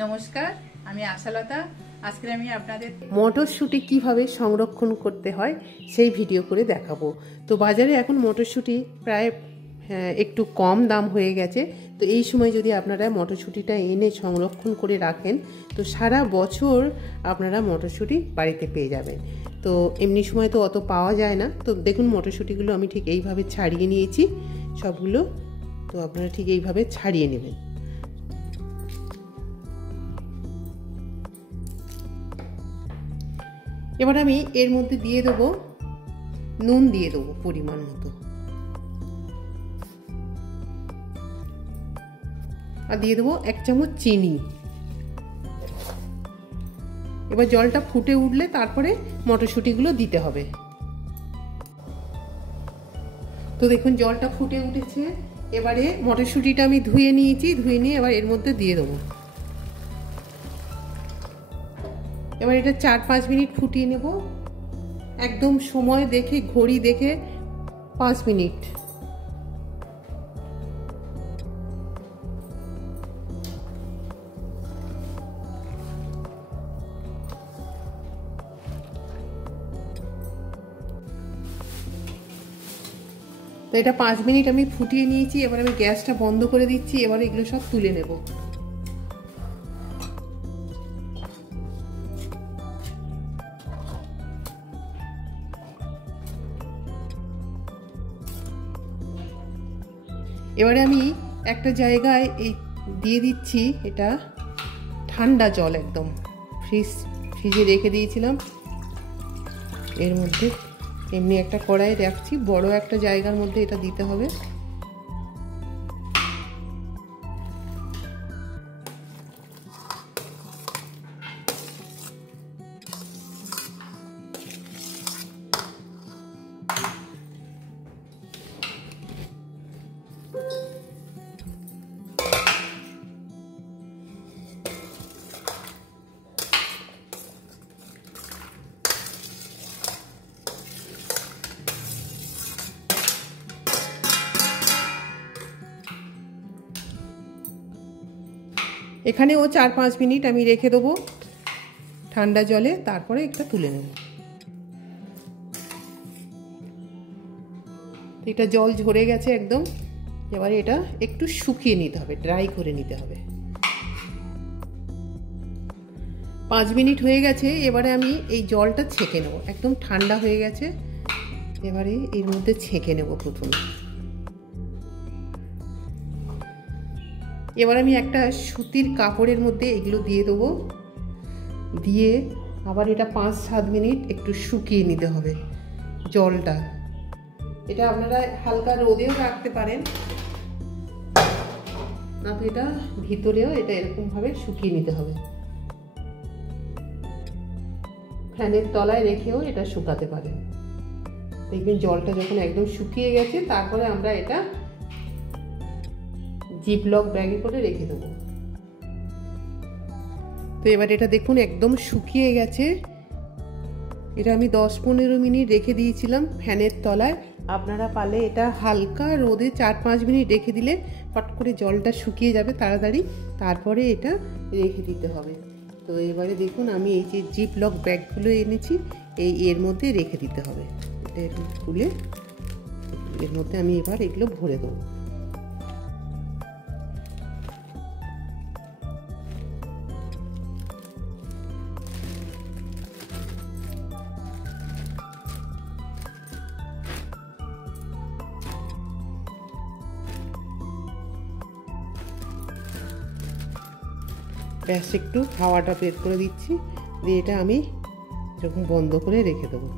নমস্কার, আমি আশালতা। আজকে আমি আপনাদের মটরশুঁটি কিভাবে সংরক্ষণ করতে হয় সেই ভিডিও করে দেখাবো। তো বাজারে এখন মটরশুঁটি প্রায় একটু কম দাম হয়ে গেছে। তো এই সময় যদি আপনারা মটরশুঁটিটা এনে সংরক্ষণ করে রাখেন তো সারা বছর আপনারা মটরশুঁটি বাড়িতে পেয়ে যাবেন। তো এমনি সময় তো অত পাওয়া যায় না। তো দেখুন মটরশুঁটিগুলো আমি ঠিক এইভাবে ছাড়িয়ে নিয়েছি সবগুলো। তো আপনারা ঠিক এইভাবে ছাড়িয়ে নেবেন। এবার আমি এর মধ্যে দিয়ে দেবো নুন, দিয়ে দেবো পরিমাণ মতো, আর দিয়ে দেবো 1 চামচ চিনি। এবার জলটা ফুটে উঠলে তারপরে মটরশুঁটিগুলো দিতে হবে। তো দেখুন জলটা ফুটে উঠেছে। এবারে মটরশুঁটিটা আমি ধুয়ে নিয়েছি, ধুয়ে নিয়ে এবার এর মধ্যে দিয়ে দেবো। এবার এটা 4-5 মিনিট ফুটিয়ে নেব, একদম সময় দেখে, ঘড়ি দেখে 5 মিনিট। তো এটা 5 মিনিট আমি ফুটিয়ে নিয়েছি। এবার আমি গ্যাসটা বন্ধ করে দিচ্ছি। এবার এগুলো সব তুলে নেব। এবারে আমি একটা জায়গায় এই দিয়ে দিচ্ছি এটা ঠান্ডা জল, একদম ফ্রিজে রেখে দিয়েছিলাম। এর মধ্যে এমনি একটা কড়াই রাখছি, বড় একটা জায়গার মধ্যে এটা দিতে হবে। এখানেও 4-5 মিনিট আমি রেখে দেবো ঠান্ডা জলে, তারপরে একটা তুলে নেব। এটা জল ঝরে গেছে একদম। এবারে এটা একটু শুকিয়ে নিতে হবে, ড্রাই করে নিতে হবে। 5 মিনিট হয়ে গেছে। এবারে আমি এই জলটা ছেঁকে নেব, একদম ঠান্ডা হয়ে গেছে। এবারে এর মধ্যে ছেঁকে নেব প্রথমে। এবার আমি একটা সুতির কাপড়ের মধ্যে এগুলো দিয়ে দেবো, দিয়ে আবার এটা 5-7 মিনিট একটু শুকিয়ে নিতে হবে জলটা। এটা আপনারা হালকা রোদেও রাখতে পারেন, না তো এটা ভিতরেও এটা এরকমভাবে শুকিয়ে নিতে হবে। ফ্যানের তলায় রেখেও এটা শুকাতে পারেন। দেখবেন জলটা যখন একদম শুকিয়ে গেছে তারপরে আমরা এটা জিপলক ব্যাগে করে রেখে দেবো। তো এবার এটা দেখুন একদম শুকিয়ে গেছে। এটা আমি 10-15 মিনিট রেখে দিয়েছিলাম ফ্যানের তলায়। আপনারা পারলে এটা হালকা রোদে 4-5 মিনিট রেখে দিলে পট করে জলটা শুকিয়ে যাবে তাড়াতাড়ি, তারপরে এটা রেখে দিতে হবে। তো এবারে দেখুন আমি এই যে জিপলক ব্যাগগুলো এনেছি এর মধ্যে রেখে দিতে হবে। এটা একটু খুলে এর মধ্যে আমি এবার এগুলো ভরে দেবো। ব্যাস একটু হাওয়াটা বের করে দিচ্ছি, দিয়ে এটা আমি এরকম বন্ধ করে রেখে দেবো।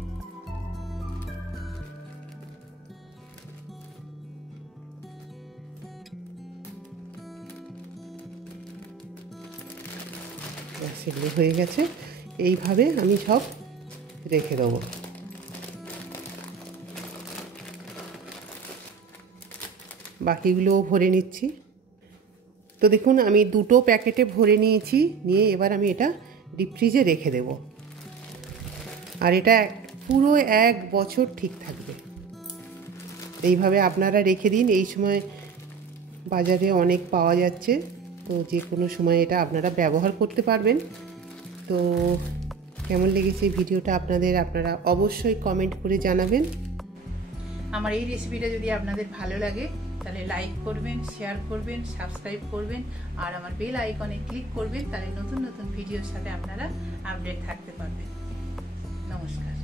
ব্যাস এগুলো হয়ে গেছে। এইভাবে আমি সব রেখে দেবো। বাকিগুলোও ভরে নিচ্ছি। তো দেখুন আমি 2টো প্যাকেটে ভরে নিয়েছি, নিয়ে এবার আমি এটা ডিপ ফ্রিজে রেখে দেব। আর এটা পুরো 1 বছর ঠিক থাকবে। এইভাবে আপনারা রেখে দিন। এই সময় বাজারে অনেক পাওয়া যাচ্ছে, তো যে কোনো সময় এটা আপনারা ব্যবহার করতে পারবেন। তো কেমন লেগেছে ভিডিওটা আপনারা অবশ্যই কমেন্ট করে জানাবেন। আমার এই রেসিপিটা যদি আপনাদের ভালো লাগে তাহলে লাইক করবেন, শেয়ার করবেন, সাবস্ক্রাইব করবেন আর আমার বেল আইকনে ক্লিক করবেন, তাহলে নতুন নতুন ভিডিওর সাথে আপনারা আপডেট থাকতে পারবেন। নমস্কার।